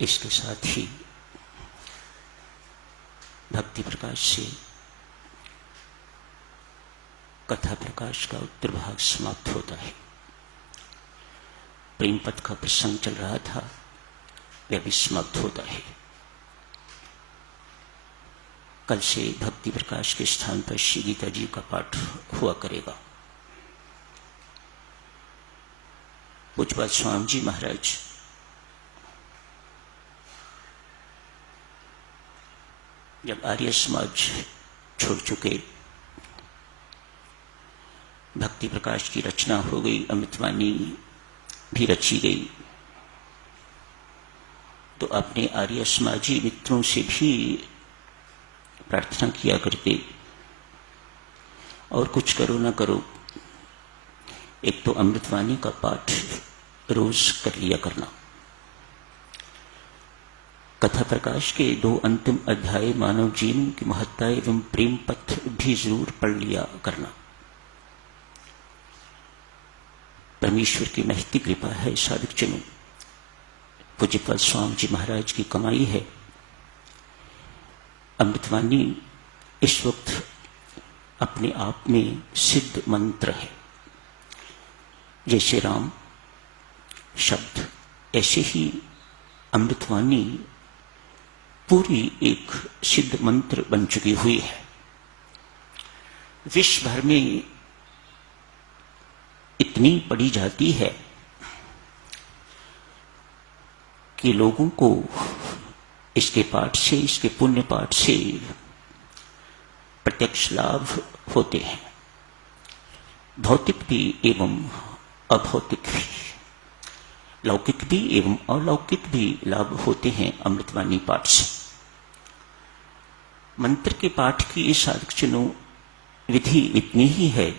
इसके साथ ही भक्ति प्रकाश से कथा प्रकाश का उत्तर भाग समाप्त होता है। प्रेम पथ का प्रसंग चल रहा था, वह भी समाप्त होता है। कल से भक्ति प्रकाश के स्थान पर श्री गीता जी का पाठ हुआ करेगा। पूज्यपाद स्वामी जी महाराज जब आर्य समाज छोड़ चुके, भक्ति प्रकाश की रचना हो गई, अमृतवाणी भी रची गई, तो अपने आर्य समाजी मित्रों से भी प्रार्थना किया करते, और कुछ करो ना करो, एक तो अमृतवाणी का पाठ रोज कर लिया करना। कथा प्रकाश के 2 अंतिम अध्याय मानव जीवन की महत्ता एवं प्रेम पथ भी जरूर पढ़ लिया करना। परमेश्वर की महती कृपा है साधक जनों, पूज्यपाद स्वामी जी महाराज की कमाई है। अमृतवाणी इस वक्त अपने आप में सिद्ध मंत्र है। जैसे राम शब्द, ऐसे ही अमृतवाणी पूरी एक सिद्ध मंत्र बन चुकी हुई है। विश्व भर में इतनी पढ़ी जाती है कि लोगों को इसके पाठ से, इसके पुण्य पाठ से प्रत्यक्ष लाभ होते हैं, भौतिक भी एवं अभौतिक भी, लौकिक भी एवं अलौकिक भी लाभ होते हैं अमृतवाणी पाठ से। मंत्र के पाठ की साधक जनों विधि इतनी ही है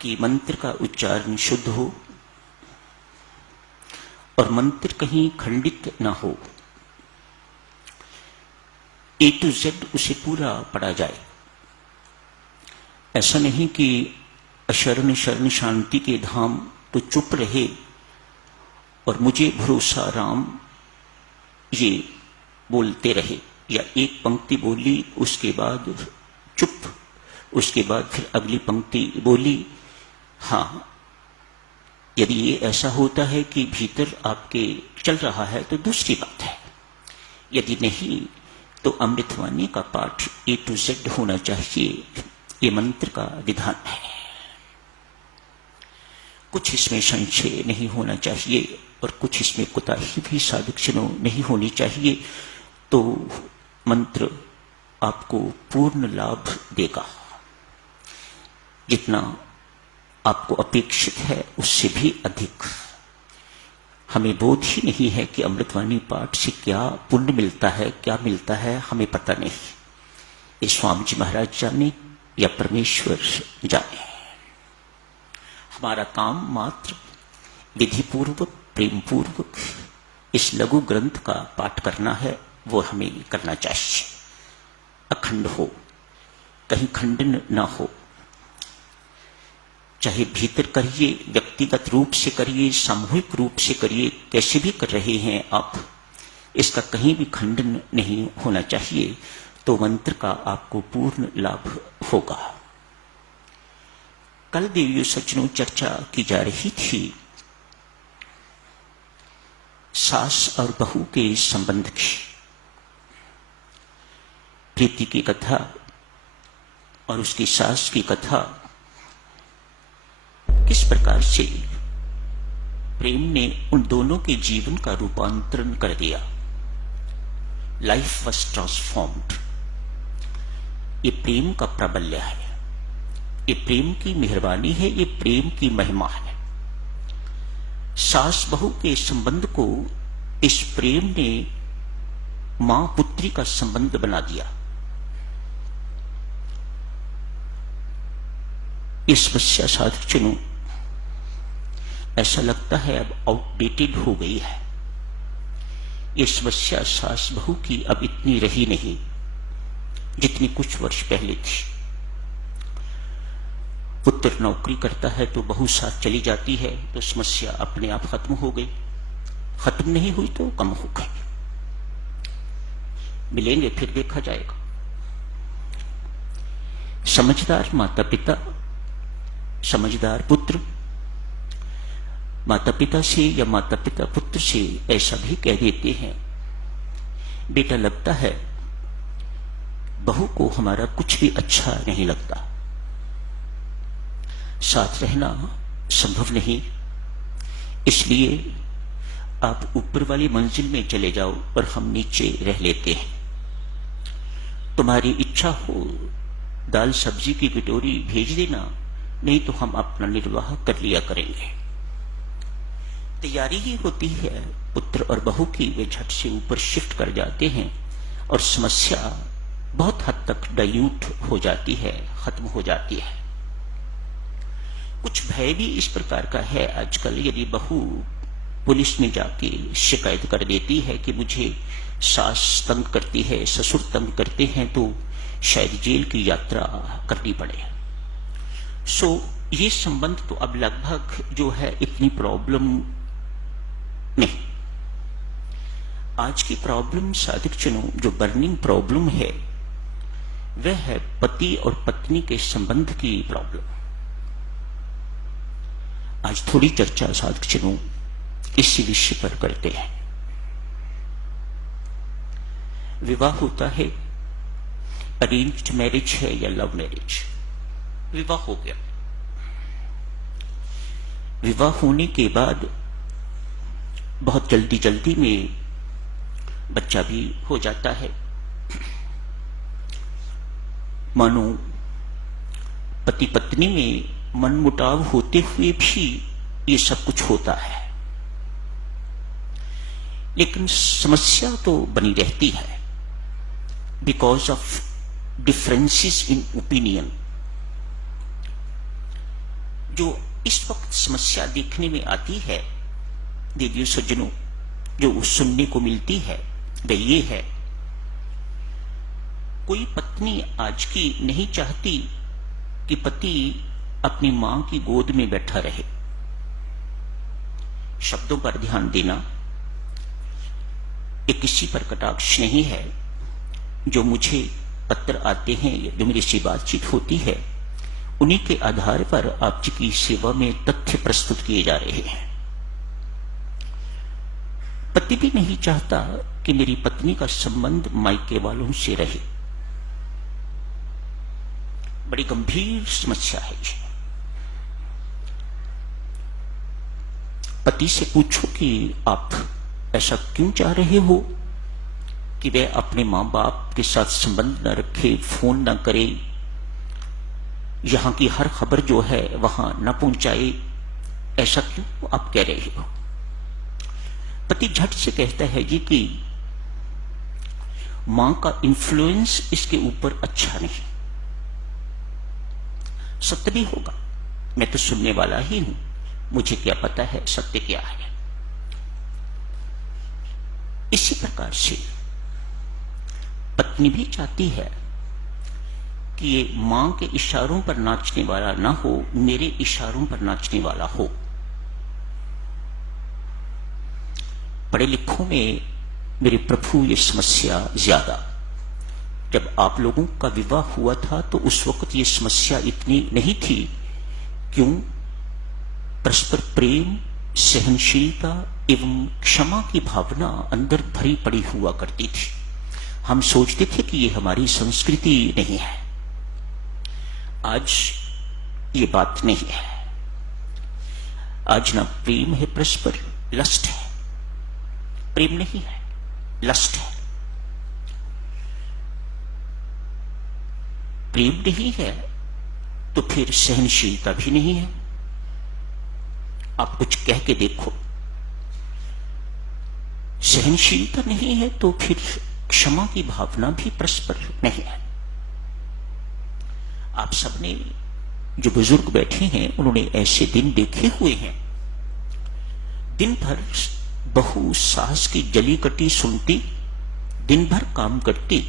कि मंत्र का उच्चारण शुद्ध हो और मंत्र कहीं खंडित ना हो। A to Z उसे पूरा पढ़ा जाए। ऐसा नहीं कि अशरण शरण शांति के धाम तो चुप रहे और मुझे भरोसा राम ये बोलते रहे, या एक पंक्ति बोली उसके बाद चुप, उसके बाद फिर अगली पंक्ति बोली। हाँ, यदि ये ऐसा होता है कि भीतर आपके चल रहा है तो दूसरी बात है, यदि नहीं तो अमृतवाणी का पाठ A to Z होना चाहिए। ये मंत्र का विधान है। कुछ इसमें संशय नहीं होना चाहिए और कुछ इसमें कुताही भी साधक जनों नहीं होनी चाहिए, तो मंत्र आपको पूर्ण लाभ देगा। जितना आपको अपेक्षित है उससे भी अधिक। हमें बोध ही नहीं है कि अमृतवाणी पाठ से क्या पुण्य मिलता है, क्या मिलता है, हमें पता नहीं। ये स्वामी जी महाराज जाने या परमेश्वर जाने। हमारा काम मात्र विधि पूर्वक, प्रेम पूर्वक इस लघु ग्रंथ का पाठ करना है, वो हमें करना चाहिए। अखंड हो, कहीं खंडन ना हो। चाहे भीतर करिए, व्यक्तिगत रूप से करिए, सामूहिक रूप से करिए, कैसे भी कर रहे हैं आप, इसका कहीं भी खंडन नहीं होना चाहिए, तो मंत्र का आपको पूर्ण लाभ होगा। कल देवियों सज्जनों चर्चा की जा रही थी सास और बहू के संबंध की। प्रीति की कथा और उसकी सास की कथा, किस प्रकार से प्रेम ने उन दोनों के जीवन का रूपांतरण कर दिया। Life was transformed. ये प्रेम का प्राबल्य है, ये प्रेम की मेहरबानी है, ये प्रेम की महिमा है। सास बहू के संबंध को इस प्रेम ने मां पुत्री का संबंध बना दिया। ये समस्या साधक जनों ऐसा लगता है अब आउटडेटेड हो गई है। ये समस्या सास बहू की अब इतनी रही नहीं जितनी कुछ वर्ष पहले थी। पुत्र नौकरी करता है तो बहू साथ चली जाती है तो समस्या अपने आप खत्म हो गई। खत्म नहीं हुई तो कम हो गई। मिलेंगे फिर देखा जाएगा। समझदार माता पिता, समझदार पुत्र माता पिता से या माता पिता पुत्र से ऐसा भी कह देते हैं, बेटा लगता है बहू को हमारा कुछ भी अच्छा नहीं लगता, साथ रहना संभव नहीं, इसलिए आप ऊपर वाली मंजिल में चले जाओ और हम नीचे रह लेते हैं। तुम्हारी इच्छा हो दाल सब्जी की कटोरी भेज देना, नहीं तो हम अपना निर्वाह कर लिया करेंगे। तैयारी ही होती है पुत्र और बहू की, वे झट से ऊपर शिफ्ट कर जाते हैं और समस्या बहुत हद तक डाइल्यूट हो जाती है, खत्म हो जाती है। कुछ भय भी इस प्रकार का है आजकल, यदि बहू पुलिस में जाके शिकायत कर देती है कि मुझे सास तंग करती है, ससुर तंग करते हैं, तो शायद जेल की यात्रा करनी पड़े। ये संबंध तो अब लगभग जो है इतनी प्रॉब्लम नहीं। आज की प्रॉब्लम साधक जनों, जो बर्निंग प्रॉब्लम है वह है पति और पत्नी के संबंध की प्रॉब्लम। आज थोड़ी चर्चा साधक जनों इसी विषय पर करते हैं। विवाह होता है, अरेंज्ड मैरिज है या लव मैरिज, विवाह हो गया। विवाह होने के बाद बहुत जल्दी जल्दी में बच्चा भी हो जाता है। मानो पति पत्नी में मनमुटाव होते हुए भी ये सब कुछ होता है, लेकिन समस्या तो बनी रहती है because of differences in opinion. जो इस वक्त समस्या देखने में आती है देवियों सज्जनों, जो सुनने को मिलती है वह ये है, कोई पत्नी आज की नहीं चाहती कि पति अपनी मां की गोद में बैठा रहे। शब्दों पर ध्यान देना, ये किसी पर कटाक्ष नहीं है। जो मुझे पत्र आते हैं, जो मेरी से बातचीत होती है, उन्हीं के आधार पर आप जी की सेवा में तथ्य प्रस्तुत किए जा रहे हैं। पति भी नहीं चाहता कि मेरी पत्नी का संबंध मायके वालों से रहे। बड़ी गंभीर समस्या है ये। पति से पूछो कि आप ऐसा क्यों चाह रहे हो कि वह अपने मां बाप के साथ संबंध न रखे, फोन न करे, यहां की हर खबर जो है वहां न पहुंचाए, ऐसा क्यों आप कह रहे हो? पति झट से कहता है जी कि मां का इन्फ्लुएंस इसके ऊपर अच्छा नहीं। सत्य भी होगा, मैं तो सुनने वाला ही हूं, मुझे क्या पता है सत्य क्या है। इसी प्रकार से पत्नी भी चाहती है कि ये मां के इशारों पर नाचने वाला ना हो, मेरे इशारों पर नाचने वाला हो। पढ़े लिखों में मेरे प्रभु ये समस्या ज्यादा। जब आप लोगों का विवाह हुआ था तो उस वक्त ये समस्या इतनी नहीं थी। क्यों? परस्पर प्रेम, सहनशीलता एवं क्षमा की भावना अंदर भरी पड़ी हुआ करती थी। हम सोचते थे कि ये हमारी संस्कृति नहीं है। आज ये बात नहीं है। आज ना प्रेम है, परस्पर लस्ट है। प्रेम नहीं है, लस्ट है। प्रेम नहीं है तो फिर सहनशीलता भी नहीं है। आप कुछ कह के देखो, सहनशीलता नहीं है तो फिर क्षमा की भावना भी परस्पर नहीं है। आप सबने, जो बुजुर्ग बैठे हैं, उन्होंने ऐसे दिन देखे हुए हैं। दिन भर बहू सास की जली कटी सुनती, दिन भर काम करती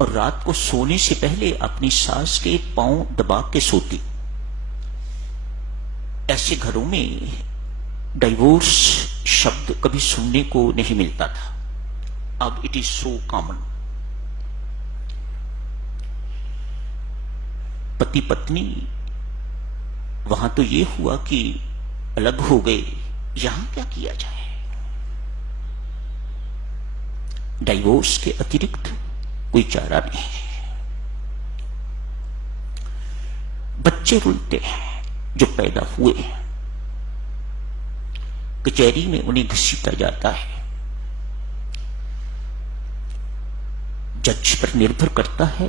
और रात को सोने से पहले अपनी सास के पांव दबा के सोती। ऐसे घरों में डाइवोर्स शब्द कभी सुनने को नहीं मिलता था, अब इट इज सो कॉमन। पति पत्नी वहां तो ये हुआ कि अलग हो गए, यहां क्या किया जाए? डाइवोर्स के अतिरिक्त कोई चारा नहीं। बच्चे रुलते हैं जो पैदा हुए, कचहरी में उन्हें घसीटा जाता है। जज पर निर्भर करता है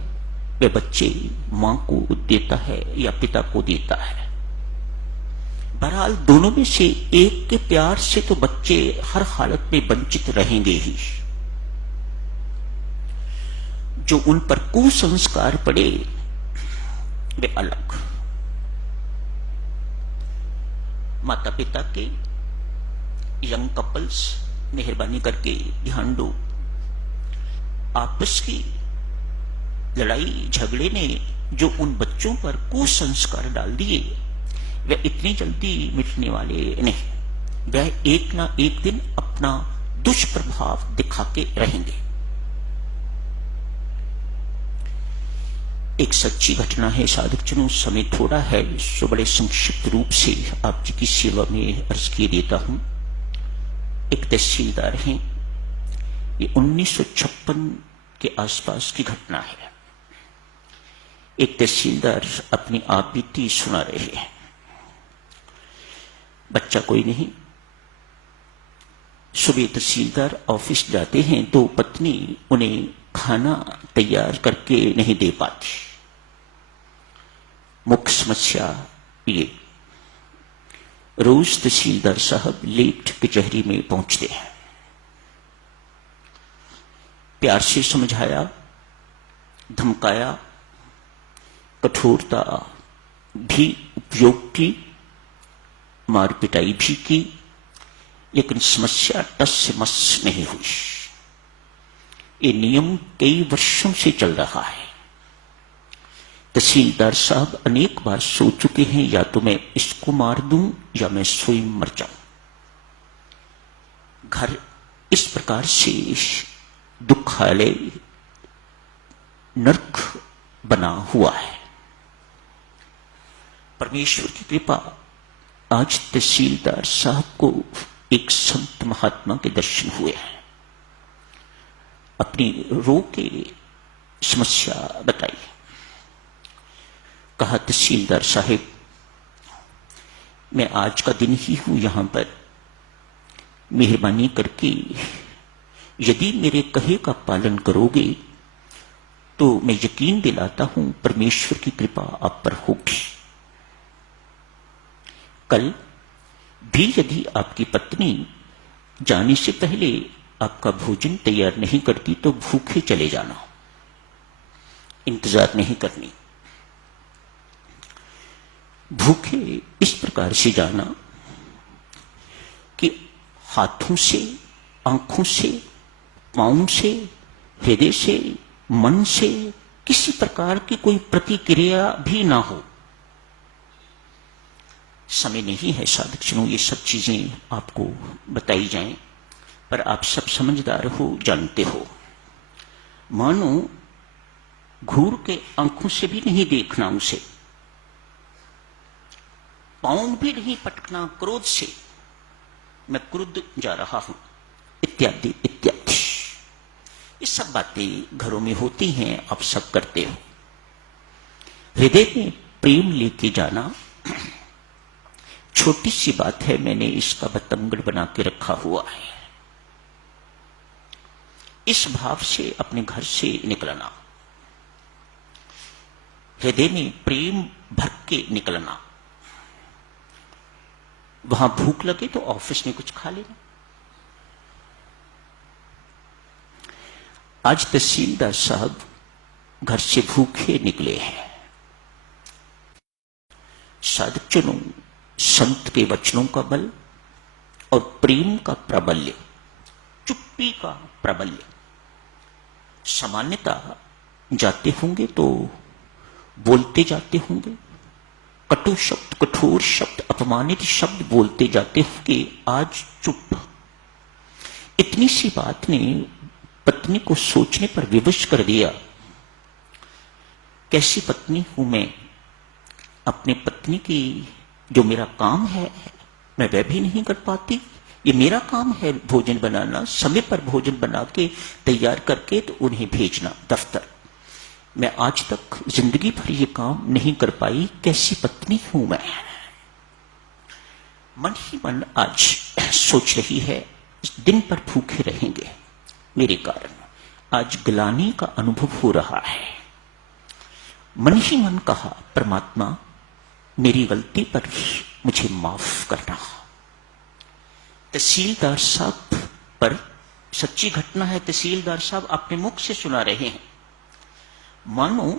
वह बच्चे मां को देता है या पिता को देता है। बहरहाल दोनों में से एक के प्यार से तो बच्चे हर हालत में वंचित रहेंगे ही। जो उन पर कुसंस्कार पड़े वे अलग। माता पिता के यंग कपल्स मेहरबानी करके ध्यान दो, आपस की लड़ाई झगड़े ने जो उन बच्चों पर कुसंस्कार डाल दिए वे इतनी जल्दी मिटने वाले नहीं। वह एक ना एक दिन अपना दुष्प्रभाव दिखा के रहेंगे। एक सच्ची घटना है साधकजनों, समय थोड़ा है सो बड़े संक्षिप्त रूप से आप जी की सेवा में अर्ज किए देता हूं। एक तहसीलदार हैं, ये 1956 के आसपास की घटना है। एक तहसीलदार अपनी आप बीती सुना रहे हैं। बच्चा कोई नहीं। सुबह तहसीलदार ऑफिस जाते हैं तो पत्नी उन्हें खाना तैयार करके नहीं दे पाती। मुख्य समस्या ये, रोज तहसीलदार साहब लेट कचहरी में पहुंचते हैं। प्यार से समझाया, धमकाया, कठोरता भी उपयोग की, मार पिटाई भी की, लेकिन समस्या टस से मस नहीं हुई। ये नियम कई वर्षों से चल रहा है। तहसीलदार साहब अनेक बार सोच चुके हैं या तो मैं इसको मार दूं या मैं स्वयं मर जाऊं। घर इस प्रकार से दुखालय नरक बना हुआ है। परमेश्वर की कृपा, आज तहसीलदार साहब को एक संत महात्मा के दर्शन हुए हैं। अपनी रो के समस्या बताई। कहा, तहसीलदार साहब मैं आज का दिन ही हूं यहां पर, मेहरबानी करके यदि मेरे कहे का पालन करोगे तो मैं यकीन दिलाता हूं परमेश्वर की कृपा आप पर होगी। कल भी यदि आपकी पत्नी जाने से पहले आपका भोजन तैयार नहीं करती तो भूखे चले जाना, इंतजार नहीं करनी। भूखे इस प्रकार से जाना कि हाथों से, आंखों से, पांवों से, हृदय से, मन से किसी प्रकार की कोई प्रतिक्रिया भी ना हो। समय नहीं है साधकजनों ये सब चीजें आपको बताई जाएं, पर आप सब समझदार हो, जानते हो। मानो घूर के आंखों से भी नहीं देखना उसे, पांव भी नहीं पटकना क्रोध से, मैं क्रुद्ध जा रहा हूं, इत्यादि इत्यादि। ये सब बातें घरों में होती हैं, आप सब करते हो। हृदय में प्रेम लेके जाना छोटी सी बात है, मैंने इसका बतंगड़ बना के रखा हुआ है। इस भाव से अपने घर से निकलना, हृदय में प्रेम भर के निकलना। वहां भूख लगे तो ऑफिस में कुछ खा लेना। आज तहसीलदार साहब घर से भूखे निकले हैं। साधकजनों, संत के वचनों का बल और प्रेम का प्राबल्य, चुप्पी का प्राबल्य। सामान्यता जाते होंगे तो बोलते जाते होंगे, कटु शब्द, कठोर शब्द, अपमानित शब्द बोलते जाते हो कि आज चुप। इतनी सी बात ने पत्नी को सोचने पर विवश कर दिया। कैसी पत्नी हूं मैं, अपने पत्नी की जो मेरा काम है मैं वह भी नहीं कर पाती। ये मेरा काम है भोजन बनाना, समय पर भोजन बना के तैयार करके तो उन्हें भेजना दफ्तर। मैं आज तक जिंदगी भर ये काम नहीं कर पाई, कैसी पत्नी हूं मैं। मन ही मन आज सोच रही है दिन पर भूखे रहेंगे मेरे कारण, आज ग्लानि का अनुभव हो रहा है। मन ही मन कहा परमात्मा मेरी गलती पर मुझे माफ करना। तहसीलदार साहब पर सच्ची घटना है, तहसीलदार साहब अपने मुख से सुना रहे हैं। मानो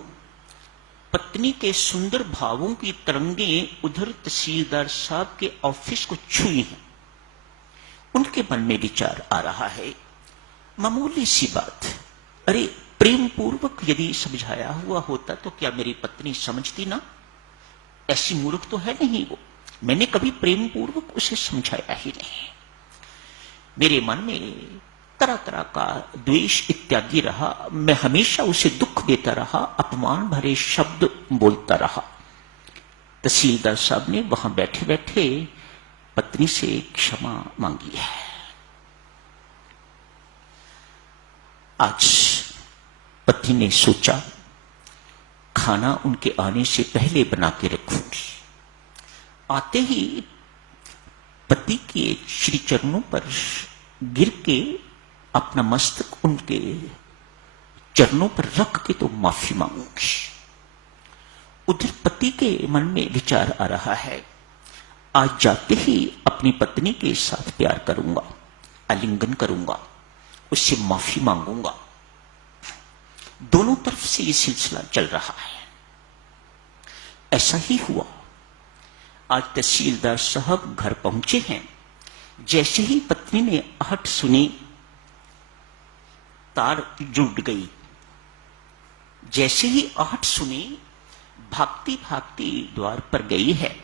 पत्नी के सुंदर भावों की तरंगे उधर तहसीलदार साहब के ऑफिस को छुई हैं। उनके मन में विचार आ रहा है, मामूली सी बात, अरे प्रेम पूर्वक यदि समझाया हुआ होता तो क्या मेरी पत्नी समझती ना। ऐसी मूर्ख तो है नहीं वो, मैंने कभी प्रेम पूर्वक उसे समझाया ही नहीं। मेरे मन में तरह तरह का द्वेष इत्यादि रहा, मैं हमेशा उसे दुख देता रहा, अपमान भरे शब्द बोलता रहा। तहसीलदार साहब ने वहां बैठे बैठे पत्नी से क्षमा मांगी है। आज पत्नी ने सोचा खाना उनके आने से पहले बना के रखूंगी। आते ही पति के श्री चरणों पर गिर के अपना मस्तक उनके चरणों पर रख के तो माफी मांगूंगी। उधर पति के मन में विचार आ रहा है, आज जाते ही अपनी पत्नी के साथ प्यार करूंगा, आलिंगन करूंगा, उससे माफी मांगूंगा। दोनों तरफ से ये सिलसिला चल रहा है। ऐसा ही हुआ। आज तहसीलदार साहब घर पहुंचे हैं। जैसे ही पत्नी ने आहट सुनी, तार जुड़ गई। जैसे ही आहट सुनी, भागती भागती द्वार पर गई है।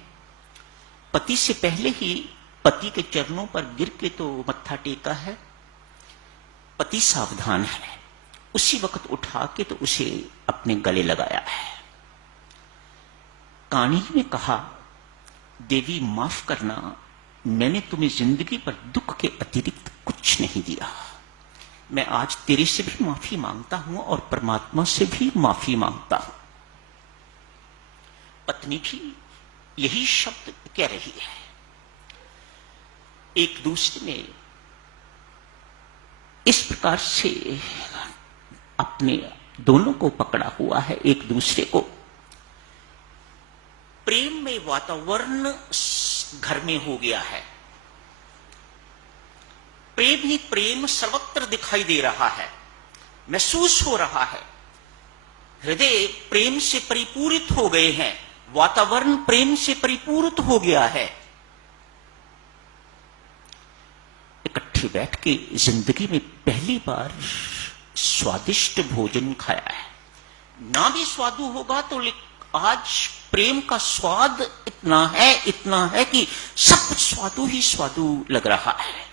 पति से पहले ही पति के चरणों पर गिर के तो मत्था टेका है। पति सावधान है, उसी वक्त उठा के तो उसे अपने गले लगाया है। कानी ने कहा, देवी माफ करना, मैंने तुम्हें जिंदगी पर दुख के अतिरिक्त कुछ नहीं दिया। मैं आज तेरे से भी माफी मांगता हूं और परमात्मा से भी माफी मांगता हूं। पत्नी भी यही शब्द कह रही है। एक दूसरे ने इस प्रकार से अपने दोनों को पकड़ा हुआ है, एक दूसरे को। प्रेम में वातावरण घर में हो गया है। प्रेम ही प्रेम सर्वत्र दिखाई दे रहा है, महसूस हो रहा है। हृदय प्रेम से परिपूरित हो गए हैं, वातावरण प्रेम से परिपूरित हो गया है। इकट्ठे बैठ के जिंदगी में पहली बार स्वादिष्ट भोजन खाया है। ना भी स्वादु होगा तो आज प्रेम का स्वाद इतना है कि सब कुछ स्वादु ही स्वादु लग रहा है।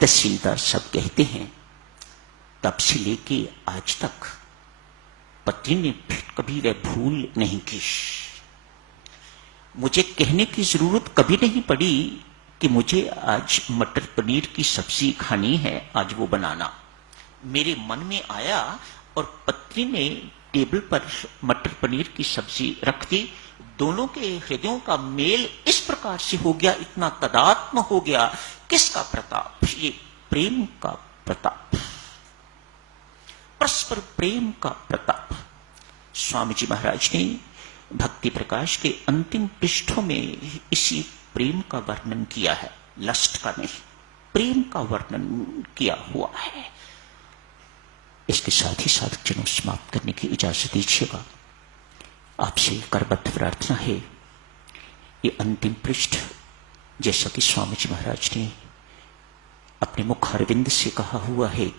तहसीलदार सब कहते हैं, तब से लेके आज तक पति ने फिर कभी वह भूल नहीं की। मुझे कहने की जरूरत कभी नहीं पड़ी कि मुझे आज मटर पनीर की सब्जी खानी है, आज वो बनाना। मेरे मन में आया और पत्नी ने टेबल पर मटर पनीर की सब्जी रख दी। दोनों के हृदयों का मेल इस प्रकार से हो गया, इतना तदात्म हो गया। किसका प्रताप? ये प्रेम का प्रताप, परस्पर प्रेम का प्रताप। स्वामी जी महाराज ने भक्ति प्रकाश के अंतिम पृष्ठों में इसी प्रेम का वर्णन किया है, लस्ट का नहीं, प्रेम का वर्णन किया हुआ है। इसके साथ ही साधक समाप्त करने की इजाजत दीजिएगा। आपसे करबद्ध प्रार्थना है, ये अंतिम पृष्ठ जैसा कि स्वामी जी महाराज ने अपने मुख अरविंद से कहा हुआ है,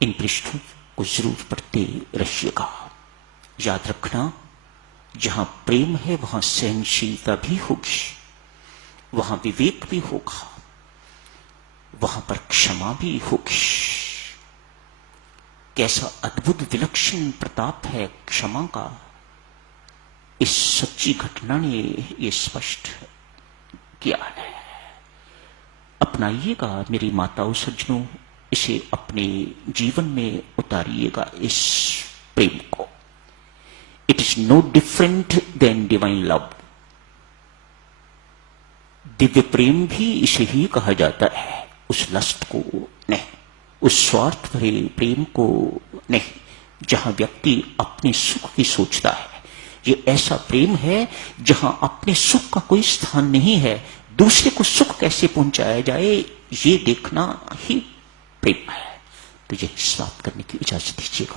इन पृष्ठों को जरूर पढ़ते रहिएगा। याद रखना, जहां प्रेम है वहां सहनशीलता भी होगी, वहां विवेक भी होगा, वहां पर क्षमा भी होगी। कैसा अद्भुत विलक्षण प्रताप है क्षमा का, इस सच्ची घटना ने यह स्पष्ट किया है। अपनाइएगा मेरी माताओं सज्जनों, इसे अपने जीवन में उतारिएगा इस प्रेम को। It is no different then divine love. दिव्य प्रेम भी इसे ही कहा जाता है, उस लस्ट को नहीं, उस स्वार्थ भरे प्रेम को नहीं, जहां व्यक्ति अपने सुख की सोचता है। ये ऐसा प्रेम है जहां अपने सुख का कोई स्थान नहीं है, दूसरे को सुख कैसे पहुंचाया जाए ये देखना ही प्रेम है। तो यही बात करने की इजाजत दीजिएगा।